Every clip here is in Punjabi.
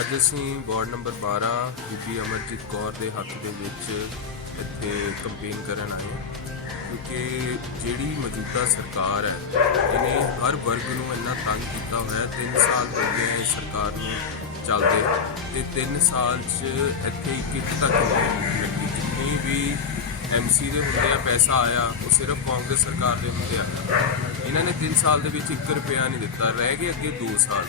ਅੱਜ ਅਸੀਂ ਵਾਰਡ ਨੰਬਰ 12 ਬੀਬੀ ਅਮਰਜੀਤ ਕੌਰ ਦੇ ਹੱਕ ਦੇ ਵਿੱਚ ਇੱਥੇ ਕੰਪੇਨ ਕਰਨ ਆਏ ਕਿਉਂਕਿ ਜਿਹੜੀ ਮੌਜੂਦਾ ਸਰਕਾਰ ਹੈ, ਇਹਨੇ ਹਰ ਵਰਗ ਨੂੰ ਇੰਨਾ ਤੰਗ ਕੀਤਾ ਹੋਇਆ 3 ਸਾਲ ਹੋ ਗਏ ਇਸ ਸਰਕਾਰ ਨੂੰ ਚੱਲਦੇ ਤੇ 3 ਸਾਲ 'ਚ ਇੱਥੇ ਇੱਕ ਇੱਕ ਤੱਕ ਲੱਗੀ ਜਿੰਨੀ ਵੀ ਐਮਸੀ ਦੇ ਹੁੰਦੇ ਆ, ਪੈਸਾ ਆਇਆ, ਉਹ ਸਿਰਫ ਕਾਂਗਰਸ ਸਰਕਾਰ ਦੇ ਹੁੰਦੇ ਆ। ਇਹਨਾਂ ਨੇ 3 ਸਾਲ ਦੇ ਵਿੱਚ 1 ਰੁਪਿਆ ਨਹੀਂ ਦਿੱਤਾ, ਰਹਿ ਗਏ ਅੱਗੇ 2 ਸਾਲ।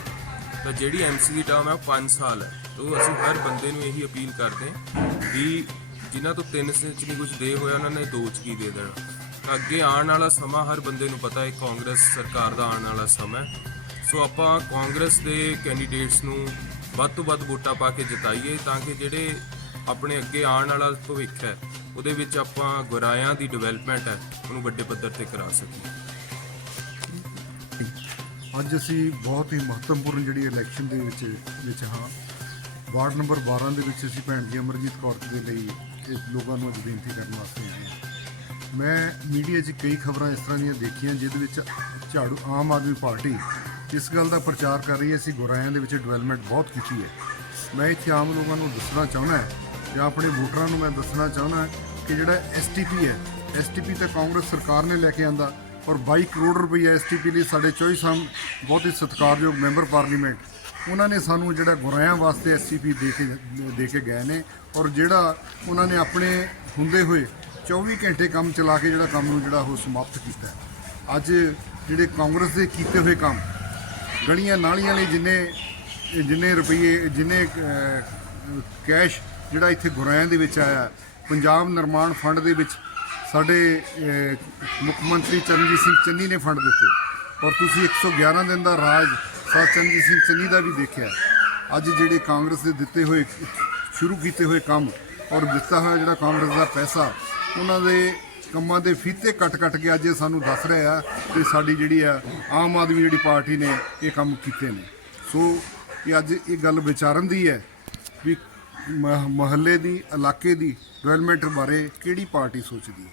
ਤਾਂ ਜਿਹੜੀ ਐਮਸੀ ਦੀ ਟਰਮ ਹੈ ਉਹ 5 ਸਾਲ ਹੈ। ਤੋਂ ਅਸੀਂ ਹਰ ਬੰਦੇ ਨੂੰ ਇਹੀ ਅਪੀਲ ਕਰਦੇ ਹਾਂ ਵੀ ਜਿਨ੍ਹਾਂ ਤੋਂ 3 ਚ ਨਹੀਂ ਕੁਝ ਦੇ ਹੋਇਆ, ਉਹਨਾਂ ਨੇ 2 ਚ ਕੀ ਦੇ ਦੇਣਾ? ਤਾਂ ਅੱਗੇ ਆਉਣ ਵਾਲਾ ਸਮਾਂ ਹਰ ਬੰਦੇ ਨੂੰ ਪਤਾ ਹੈ, ਕਾਂਗਰਸ ਸਰਕਾਰ ਦਾ ਆਉਣ ਵਾਲਾ ਸਮਾਂ ਹੈ। ਸੋ ਆਪਾਂ ਕਾਂਗਰਸ ਦੇ ਕੈਂਡੀਡੇਟਸ ਨੂੰ ਵੱਧ ਤੋਂ ਵੱਧ ਵੋਟਾਂ ਪਾ ਕੇ ਜਿਤਾਈਏ ਤਾਂ ਕਿ ਜਿਹੜੇ ਆਪਣੇ ਅੱਗੇ ਆਉਣ ਵਾਲਾ ਭਵਿੱਖ ਹੈ, ਉਹਦੇ ਵਿੱਚ ਆਪਾਂ ਗੁਰਾਇਆਂ ਦੀ ਡਿਵੈਲਪਮੈਂਟ ਹੈ, ਉਹਨੂੰ ਵੱਡੇ ਪੱਧਰ ਤੇ ਕਰਾ ਸਕੀਏ। ਅੱਜ ਅਸੀਂ ਬਹੁਤ ਹੀ ਮਹੱਤਵਪੂਰਨ ਜਿਹੜੀ ਇਲੈਕਸ਼ਨ ਦੇ ਵਿੱਚ ਵਿੱਚ ਹਾਂ। ਵਾਰਡ ਨੰਬਰ 12 ਦੇ ਵਿੱਚ ਅਸੀਂ ਭੈਣ ਜੀ ਅਮਰਜੀਤ ਕੌਰ ਦੇ ਲਈ ਇਸ ਲੋਕਾਂ ਨੂੰ ਅੱਜ ਬੇਨਤੀ ਕਰਨ ਵਾਸਤੇ ਆਏ ਹਾਂ। ਮੈਂ ਮੀਡੀਆ 'ਚ ਕਈ ਖਬਰਾਂ ਇਸ ਤਰ੍ਹਾਂ ਦੀਆਂ ਦੇਖੀਆਂ, ਜਿਹਦੇ ਵਿੱਚ ਝਾੜੂ ਆਮ ਆਦਮੀ ਪਾਰਟੀ ਇਸ ਗੱਲ ਦਾ ਪ੍ਰਚਾਰ ਕਰ ਰਹੀ ਹੈ, ਅਸੀਂ ਗੁਰਾਇਆਂ ਦੇ ਵਿੱਚ ਡਿਵੈਲਪਮੈਂਟ ਬਹੁਤ ਕੀਤੀ ਹੈ। ਮੈਂ ਇੱਥੇ ਆਮ ਲੋਕਾਂ ਨੂੰ ਦੱਸਣਾ ਚਾਹੁੰਦਾ ਜਾਂ ਆਪਣੇ ਵੋਟਰਾਂ ਨੂੰ ਮੈਂ ਦੱਸਣਾ ਚਾਹੁੰਦਾ ਕਿ ਜਿਹੜਾ ਐਸਟੀਪੀ ਹੈ ਐਸਟੀਪੀ ਤਾਂ ਕਾਂਗਰਸ ਸਰਕਾਰ ਨੇ ਲੈ ਕੇ ਆਂਦਾ ਔਰ 22 ਕਰੋੜ ਰੁਪਈਆ ਐਸਟੀਪੀ ਲਈ ਸਾਡੇ ਚੋਈ ਸਾਹਮ ਬਹੁਤ ਹੀ ਸਤਿਕਾਰਯੋਗ ਮੈਂਬਰ ਪਾਰਲੀਮੈਂਟ, ਉਹਨਾਂ ਨੇ ਸਾਨੂੰ ਜਿਹੜਾ ਗੁਰਾਇਆਂ ਵਾਸਤੇ ਐਸਟੀਪੀ ਦੇ ਕੇ ਦੇ ਕੇ ਗਏ ਨੇ ਔਰ ਜਿਹੜਾ ਉਹਨਾਂ ਨੇ ਆਪਣੇ ਹੁੰਦੇ ਹੋਏ 24 ਘੰਟੇ ਕੰਮ ਚਲਾ ਕੇ ਜਿਹੜਾ ਕੰਮ ਨੂੰ ਜਿਹੜਾ ਉਹ ਸਮਾਪਤ ਕੀਤਾ ਅੱਜ ਜਿਹੜੇ ਕਾਂਗਰਸ ਦੇ ਕੀਤੇ ਹੋਏ ਕੰਮ, ਗਲੀਆਂ ਨਾਲੀਆਂ ਲਈ ਜਿੰਨੇ ਜਿੰਨੇ ਰੁਪਏ ਜਿੰਨੇ ਕੈਸ਼ ਜਿਹੜਾ ਇੱਥੇ ਗੁਰਾਇਆਂ ਦੇ ਵਿੱਚ ਆਇਆ, ਪੰਜਾਬ ਨਿਰਮਾਣ ਫੰਡ ਦੇ ਵਿੱਚ ਸਾਡੇ ਮੁੱਖ ਮੰਤਰੀ ਚਰਨਜੀਤ ਸਿੰਘ ਚੰਨੀ ਨੇ ਫੰਡ ਦਿੱਤੇ। ਔਰ ਤੁਸੀਂ 111 ਦਿਨ ਦਾ ਰਾਜ ਸਰ ਚਰਨਜੀਤ ਸਿੰਘ ਚੰਨੀ ਦਾ ਵੀ ਦੇਖਿਆ। ਅੱਜ ਜਿਹੜੇ ਕਾਂਗਰਸ ਦੇ ਦਿੱਤੇ ਹੋਏ, ਸ਼ੁਰੂ ਕੀਤੇ ਹੋਏ ਕੰਮ ਔਰ ਦਿੱਤਾ ਹੋਇਆ ਜਿਹੜਾ ਕਾਂਗਰਸ ਦਾ ਪੈਸਾ, ਉਹਨਾਂ ਦੇ ਕੰਮਾਂ ਦੇ ਫੀਤੇ ਕੱਟ ਕੱਟ ਕੇ ਅੱਜ ਇਹ ਸਾਨੂੰ ਦੱਸ ਰਹੇ ਆ ਕਿ ਸਾਡੀ ਜਿਹੜੀ ਆ, ਆਮ ਆਦਮੀ ਜਿਹੜੀ ਪਾਰਟੀ ਨੇ ਇਹ ਕੰਮ ਕੀਤੇ ਨੇ। ਸੋ ਇਹ ਅੱਜ ਇਹ ਗੱਲ ਵਿਚਾਰਨ ਦੀ ਹੈ ਵੀ ਮਹੱਲੇ ਦੀ, ਇਲਾਕੇ ਦੀ ਡਿਵੈਲਪਮੈਂਟ ਬਾਰੇ ਕਿਹੜੀ ਪਾਰਟੀ ਸੋਚਦੀ ਹੈ?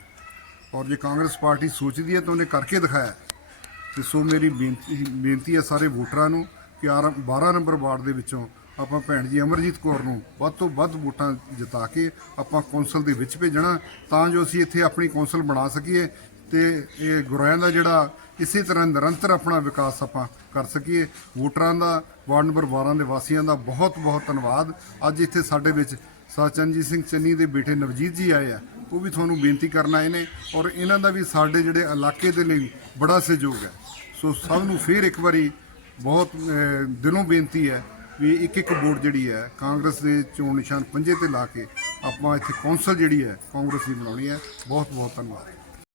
ਔਰ ਜੇ ਕਾਂਗਰਸ ਪਾਰਟੀ ਸੋਚਦੀ ਹੈ ਤਾਂ ਉਹਨੇ ਕਰਕੇ ਦਿਖਾਇਆ। ਤੇ ਸੋ ਮੇਰੀ ਬੇਨਤੀ ਬੇਨਤੀ ਹੈ ਸਾਰੇ ਵੋਟਰਾਂ ਨੂੰ ਕਿ ਆਰ- 12 ਨੰਬਰ ਵਾਰਡ ਦੇ ਵਿੱਚੋਂ ਆਪਾਂ ਭੈਣ ਜੀ ਅਮਰਜੀਤ ਕੌਰ ਨੂੰ ਵੱਧ ਤੋਂ ਵੱਧ ਵੋਟਾਂ ਜਿਤਾ ਕੇ ਆਪਾਂ ਕੌਂਸਲ ਦੇ ਵਿੱਚ ਭੇਜਣਾ ਤਾਂ ਜੋ ਅਸੀਂ ਇੱਥੇ ਆਪਣੀ ਕੌਂਸਲ ਬਣਾ ਸਕੀਏ ਤੇ ਇਹ ਗੁਰਾਇਆਂ ਦਾ ਜਿਹੜਾ ਇਸੇ ਤਰ੍ਹਾਂ ਨਿਰੰਤਰ ਆਪਣਾ ਵਿਕਾਸ ਆਪਾਂ ਕਰ ਸਕੀਏ। ਵੋਟਰਾਂ ਦਾ, ਵਾਰਡ ਨੰਬਰ 12 ਦੇ ਵਾਸੀਆਂ ਦਾ ਬਹੁਤ ਬਹੁਤ ਧੰਨਵਾਦ। ਅੱਜ ਇੱਥੇ ਸਾਡੇ ਵਿੱਚ ਸਚਨਜੀਤ ਸਿੰਘ ਚੰਨੀ ਦੇ ਬੇਟੇ ਨਵਜੀਤ ਜੀ ਆਏ ਆ। ਉਹ ਵੀ ਤੁਹਾਨੂੰ ਬੇਨਤੀ ਕਰਨ ਆਏ ਨੇ ਔਰ ਇਹਨਾਂ ਦਾ ਵੀ ਸਾਡੇ ਜਿਹੜੇ ਇਲਾਕੇ ਦੇ ਲਈ ਬੜਾ ਸਹਿਯੋਗ ਹੈ। ਸੋ ਸਭ ਨੂੰ ਫੇਰ ਇੱਕ ਵਾਰੀ ਬਹੁਤ ਦਿਲੋਂ ਬੇਨਤੀ ਹੈ ਵੀ ਇੱਕ ਇੱਕ ਵੋਟ ਜਿਹੜੀ ਹੈ ਕਾਂਗਰਸ ਦੇ ਚੋਣ ਨਿਸ਼ਾਨ ਪੰਜੇ ਤੇ ਲਾ ਕੇ ਆਪਾਂ ਇੱਥੇ ਕੌਂਸਲ ਜਿਹੜੀ ਹੈ ਕਾਂਗਰਸ ਦੀ ਬਣਾਉਣੀ ਹੈ। ਬਹੁਤ ਬਹੁਤ ਧੰਨਵਾਦ।